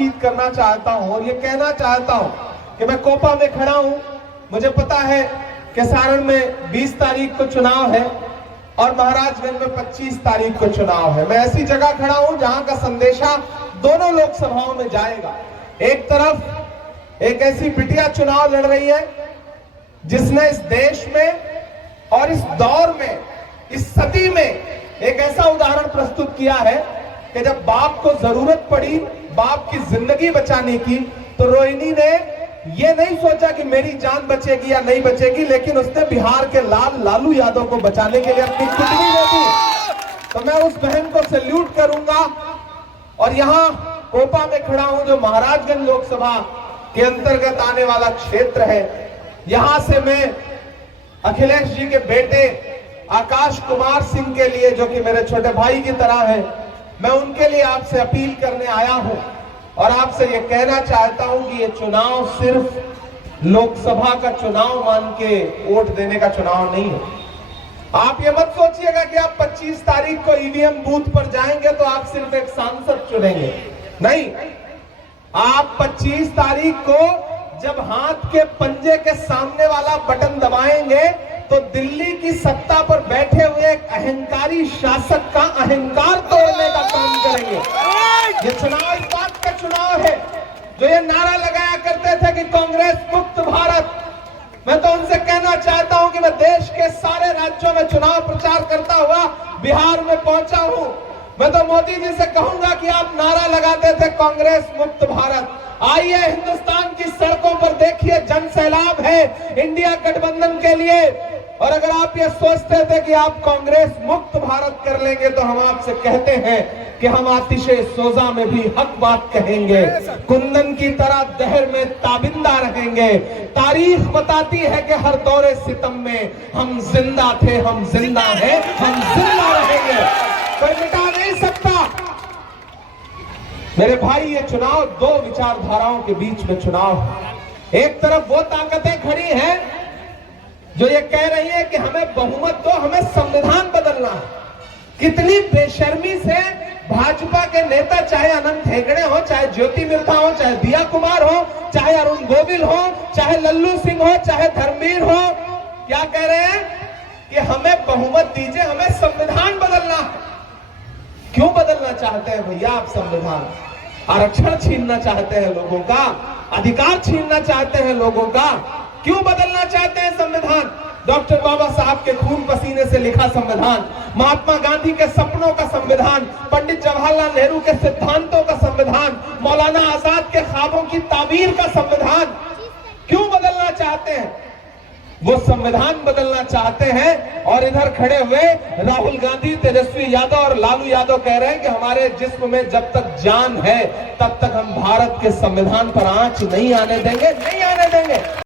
बातचीत करना चाहता हूं और ये कहना चाहता हूं कि मैं कोपा में खड़ा हूं। मुझे पता है कि सारण में 20 तारीख को चुनाव है और महाराजगंज में 25 तारीख को चुनाव है। मैं ऐसी जगह खड़ा हूं जहां का संदेशा दोनों लोकसभाओं में जाएगा। एक तरफ एक ऐसी बिटिया चुनाव लड़ रही है जिसने इस देश में और इस दौर में, इस सदी में एक ऐसा उदाहरण प्रस्तुत किया है कि जब बाप को जरूरत पड़ी बाप की जिंदगी बचाने की, तो रोहिणी ने ये नहीं सोचा कि मेरी जान बचेगी या नहीं बचेगी, लेकिन उसने बिहार के लालू यादव को बचाने के लिए अपनी किडनी दे दी। तो मैं उस बहन को सैल्यूट करूंगा। और यहां कोपा में खड़ा हूं जो महाराजगंज लोकसभा के अंतर्गत आने वाला क्षेत्र है। यहां से मैं अखिलेश जी के बेटे आकाश कुमार सिंह के लिए, जो कि मेरे छोटे भाई की तरह है, मैं उनके लिए आपसे अपील करने आया हूं और आपसे यह कहना चाहता हूं कि यह चुनाव सिर्फ लोकसभा का चुनाव मान के वोट देने का चुनाव नहीं है। आप ये मत सोचिएगा कि आप 25 तारीख को ईवीएम बूथ पर जाएंगे तो आप सिर्फ एक सांसद चुनेंगे। नहीं, आप 25 तारीख को जब हाथ के पंजे के सामने वाला बटन दबाएंगे तो दिल्ली की सत्ता पर बैठे हुए एक अहंकारी शासक का अहंकार तोड़ने का काम करेंगे। ये चुनाव इस बात का चुनाव है। जो ये नारा लगाया करते थे कि कांग्रेस मुक्त भारत, मैं तो उनसे कहना चाहता हूं कि मैं देश के सारे राज्यों में चुनाव प्रचार करता हुआ बिहार में पहुंचा हूं। मैं तो मोदी जी से कहूंगा कि आप नारा लगाते थे कांग्रेस मुक्त भारत। आइए हिंदुस्तान की सड़कों पर देखिए, जन सैलाब है इंडिया गठबंधन के लिए। और अगर आप ये सोचते थे कि आप कांग्रेस मुक्त भारत कर लेंगे तो हम आपसे कहते हैं कि हम आतिशे सोजा में भी हक बात कहेंगे, कुंदन की तरह दहर में ताबिंदा रहेंगे। तारीख बताती है कि हर दौरे सितम में हम जिंदा थे, हम जिंदा हैं, हम जिंदा रहेंगे, कोई मिटा नहीं सकता। मेरे भाई, ये चुनाव दो विचारधाराओं के बीच में चुनाव है। एक तरफ वो ताकतें खड़ी हैं जो ये कह रही है कि हमें बहुमत दो, हमें संविधान बदलना है। कितनी बेशर्मी से भाजपा के नेता, चाहे अनंत हेगड़े हो, चाहे ज्योति मिर्धा हो, चाहे दिया कुमार हो, चाहे अरुण गोविल हो, चाहे लल्लू सिंह हो, चाहे धर्मवीर हो, क्या कह रहे हैं कि हमें बहुमत दीजिए, हमें संविधान बदलना है। क्यों बदलना चाहते हैं भैया आप संविधान? आरक्षण छीनना चाहते हैं लोगों का, अधिकार छीनना चाहते हैं लोगों का। क्यों बदलना चाहते हैं संविधान? डॉक्टर बाबा साहब के खून पसीने से लिखा संविधान, महात्मा गांधी के सपनों का संविधान, पंडित जवाहरलाल नेहरू के सिद्धांतों का संविधान, मौलाना आजाद के ख्वाबों की ताबीर का संविधान क्यों बदलना चाहते हैं? वो संविधान बदलना चाहते हैं। और इधर खड़े हुए राहुल गांधी, तेजस्वी यादव और लालू यादव कह रहे हैं कि हमारे जिस्म में जब तक जान है तब तक हम भारत के संविधान पर आंच नहीं आने देंगे, नहीं आने देंगे।